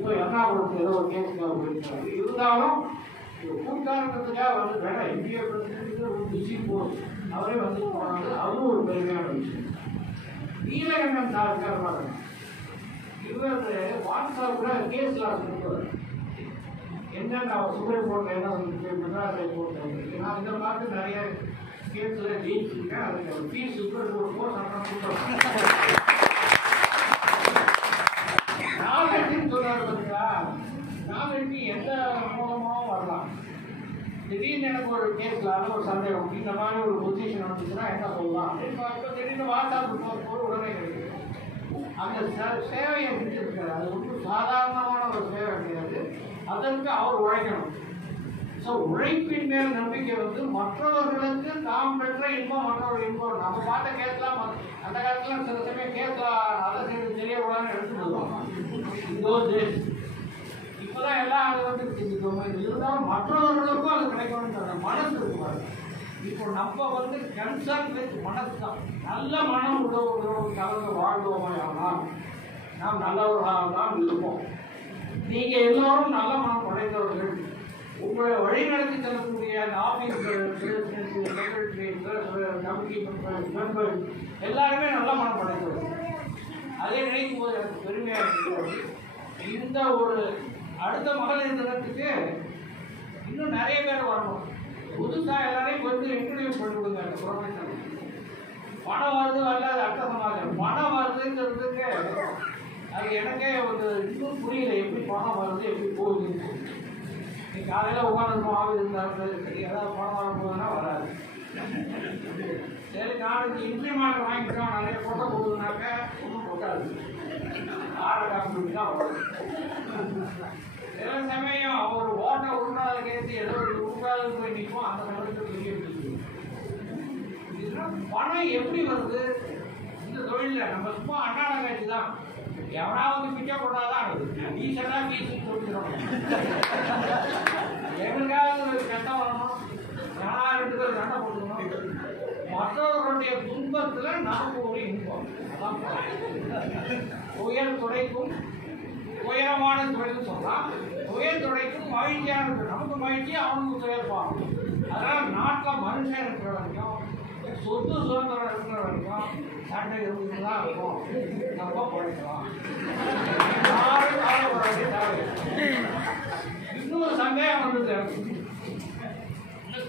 இப்போ எர்ணாகுளத்தில் ஏதோ ஒரு கேஸுக்காக போயிருக்காரு. இருந்தாலும் கூட்டாளத்துக்காக வந்து வேணாம் இந்திய பிரசிடென்ட் பிஸி போஸ் அவரே வந்து போனாங்க. அதுவும் ஒரு பெருமையான விஷயம். நீலகண்டன் சார் இருக்கார் பாருங்க. இவர் வாட்ஸா கூட கேஸ் லாஸ் கொடுத்தார். என்னென்ன சுப்ரீம் கோர்ட்டில் என்ன வந்துருக்கு, மெட்ராஸ் ஹைகோர்ட்டில் வந்துருக்கு. நான் இதை பார்த்து நிறைய கேஸில் ஜெயிச்சிருக்கேன். அதுக்கு ஃபீஸ் சுப்ரீம் கோர்ட் கொடுத்தாங்க. நாகட்டின்னு சொன்னார் பார்த்தீங்களா, நாகட்டி எந்த மூலமாகவும் வரலாம். திடீர்னு எனக்கு ஒரு கேஸில் ஒரு சந்தேகம், இந்த மாதிரி ஒரு பொசிஷன் வந்துச்சுன்னா என்ன சொல்லலாம் அப்படின்னு பார்த்து திடீர்னு வாட்ஸ்அப் ஒரு உடனே கிடைக்குது. அந்த சேவையை செஞ்சிருக்காரு. அது வந்து சாதாரணமான ஒரு சேவை கிடையாது. அதற்கு அவர் உழைக்கணும். ஸோ உழைப்பின் மேல் நம்பிக்கை வந்து மற்றவர்களுக்கு தாம் பெற்ற இன்பம் மற்றவர்கள் இன்பம். நம்ம பார்த்த கேட்கலாம். அந்த காலத்தில் சில சமயம் கேட்கலாம் அதை தெரியக்கூடாதுன்னு எடுத்துட்டு வருவாங்க. இப்போதான் எல்லாம் அது வந்து இருந்தாலும் மற்றவர்களுக்கும் அது கிடைக்கணும்னு மனசு இருக்குவாங்க. இப்போ நம்ம வந்து கன்சர்ன் வித் மனசு தான். நல்ல மனம் உள்ளவர்களோடு கலந்து வாழ்வோமே ஆனால் நாம் நல்லவர்களாக தான் இருப்போம். நீங்கள் எல்லோரும் நல்ல மனம் படைத்தவர்கள். உங்களை வழிநடத்தி செல்லக்கூடிய அந்த ஆஃபீஸர்கள், கமிட்டி மெம்பர் எல்லாருமே நல்ல மனம் படைத்தவர்கள். அதை நினைக்கும் போது எனக்கு பெருமையாக இருக்கிறது. இந்த ஒரு அடுத்த மகளிர் தினத்துக்கு இன்னும் நிறைய பேர் வரணும். புதுசாக எல்லாரையும் வந்து இன்ட்ரடியூஸ் பண்ணி கொடுங்க. அந்த ப்ரொஃபஷன் பணம் வருது வரல அது அர்த்தமாக பணம் வருதுங்கிறதுக்கு அது எனக்கே ஒரு இன்னும் புரியல. எப்படி பணம் வருது எப்படி போகுதுன்னு. நீ காலையில் உட்காந்துருக்கோம் ஆஃபீஸ் இருந்தாலும் சரி, ஏதாவது பணம் வர போகுதுன்னா வராது. சரி நாளைக்கு இன்க்ரிமெண்ட் வாங்கிட்டோம் நிறைய போட்டோ போகுதுனாக்க ஒன்றும் கொட்டாது. ஆறு காப்பி தான் வரும். சில சமயம் ஒரு ஓட்டை உருண்டாத கேட்டு ஏதோ ஒரு உருண்டாத போய் நிற்போம். அந்த சமயத்தில் பெரிய பணம் எப்படி வருது இந்த தொழிலில்? நம்ம சும்மா அண்ணாட காட்சி தான். எவனாவது பிச்சை போட்டாதான் டீசெண்டாக பீஸுன்னு சொல்லிக்கிறோம். எங்களுக்காவது ஒரு சண்டை வரணும், யாரா 2 பேர் சண்டை போட்டுக்கணும். மற்றவர்களுடைய துன்பத்தில் நமக்கு ஒரு இன்பம். உயர் துடைக்கும் உயரமான தொழில் சொல்லலாம். உயர் துடைக்கும் மகிழ்ச்சியான தொழில். நமக்கு மகிழ்ச்சி, அவனுக்கு துயர்ப்பான். அதனால் நாட்டில் மனுஷன் இருக்கிற வரைக்கும், சொத்து சுதந்திரம் இருக்கிற வரைக்கும் சண்டை இருந்துட்டு தான் இருக்கும். நம்ம படிக்கலாம். யாரும் காலப்படாது. இன்னொரு சந்தேகம் வந்தது.